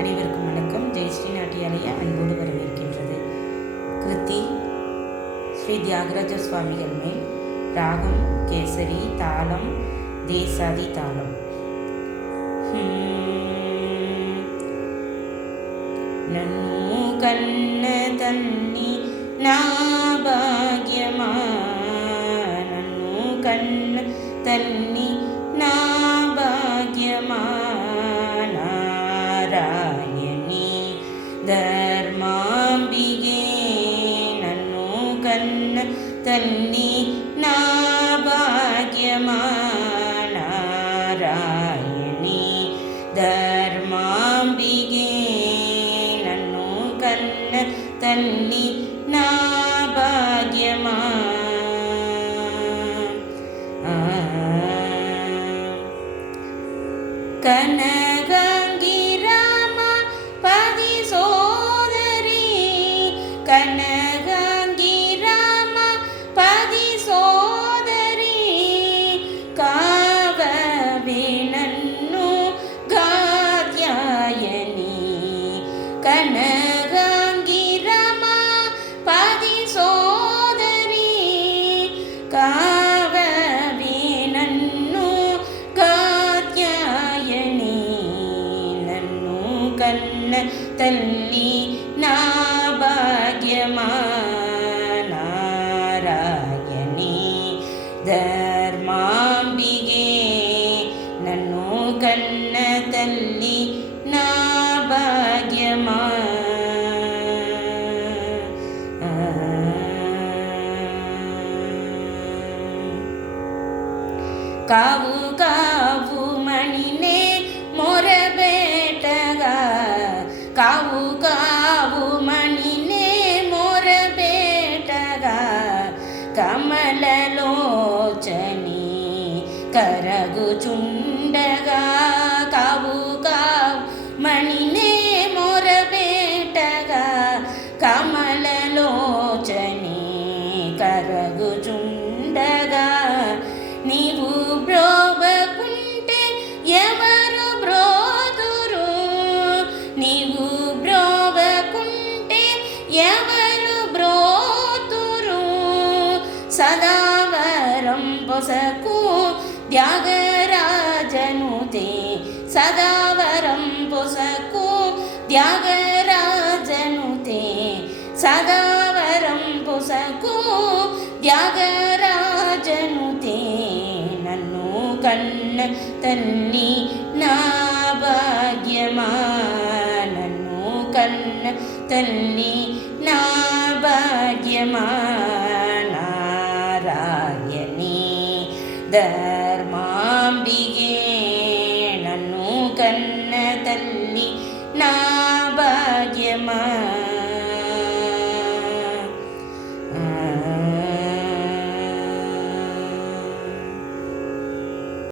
அனைவருக்கும் வணக்கம். ஜெயஸ்ரீ நாட்டியாலய அன்போடு வரவேற்கின்றது. கிருத்தி ஸ்ரீ தியாகராஜ சுவாமிகள் மேல் ராகம் கேசரி, தாளம் தேசாதி தாளம். நன்னு கண்ண தன்னி நா பாக்யமா, நன்னு கண்ண தன்னி நா பாக்யமா, நாராயணி ಧರ್ಮಾಂಬಿಗೆ ನನ್ನು ಕನ್ನ ತನ್ನಿ ನಾ ಭಾಗ್ಯಮಾ, ನಾರಾಯಣಿ ಧರ್ಮಾಂಬಿಗೆ ನನ್ನು ಕನ್ನ ತನ್ನಿ ನಾ ಭಾಗ್ಯಮಾ. ಕನಗಂಗಿ ರಾಮ ಪದಿ ಸೋದರಿ, ಕನಗಂಗಿ ರಾಮ ಪದಿ ಸೋದರಿ, ಕಾವವೆ ನನ್ನು ಗಾದ್ಯಾಯನಿ, ಕನಗಂಗಿ ರಾಮ ಪದಿ ಸೋದರಿ, ಕಾವವೆ ನನ್ನು ಗಾದ್ಯಾಯನಿ, ನನ್ನು ಕನ್ನ ತಲ್ಲಿ ನಾ ಭಾಗ್ಯಮಾ, ನಾರಾಯಣಿ ಧರ್ಮಾಂಬಿಗೆ ನನ್ನು ಕನ್ನ ತಲ್ಲಿ ನಾ ಭಾಗ್ಯಮಾ. ಕಾವು ಕಾವು ಮಣಿನೆ ಮೊರಬೇಟಗ, ಕಾವು ಕಾವು ಮಣಿನೆ ಮೊರಬೇಟಗ, ಕಮಲಲೋಚನಿ ಕರಗುಚುಂಡಗ, ಕಾವು ಕಾವು ಮಣಿನೆ ಮೊರಬೇಟಗ, ಕಮಲಲೋಚನಿ ಕರಗುಚುಂಡಗ, నీవు బ్రోవకుంటే ఎవరు బ్రోదురు, నీవు బ్రోవకుంటే ఎవరు బ్రోతురు, సదావరం పొసకు త్యాగరాజనుతే, సదావరం పొసకు త్యాగరాజనుతే, సదావరం పొసకు త్యాగరాజనుతే, నన్ను కన్న తన్ని నా భాగ్యమా, నన్ను కన్న తన్ని నా భాగ్యమా, నారాయణి ధర్మాంబిగే